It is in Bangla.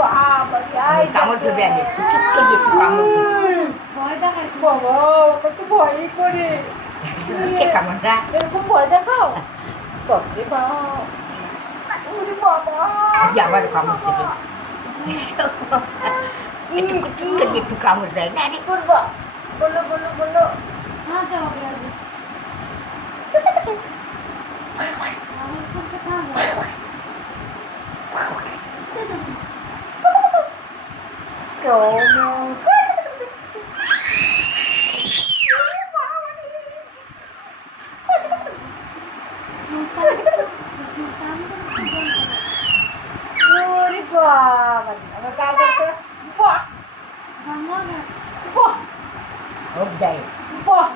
বাবা যাই কামড় ধরবে আগে চুপ করে একটু কামড় ধরবে ভয় দেখায় বাবা আমার তো ভয়ই করে সে কামড়টা এরকম ভয় দেখাও বাপরে বাবা ওরে বাবা আজ আবার কামড় দেবে একটু চুপ করে একটু কামড় দেয় না রে করবা বলো বলো বলো হ্যাঁ যাও আগে আগে আমার করতে থাকবে ওরে বাবা আমার কার করতে বাহ বাহ হোক দেয় বাহ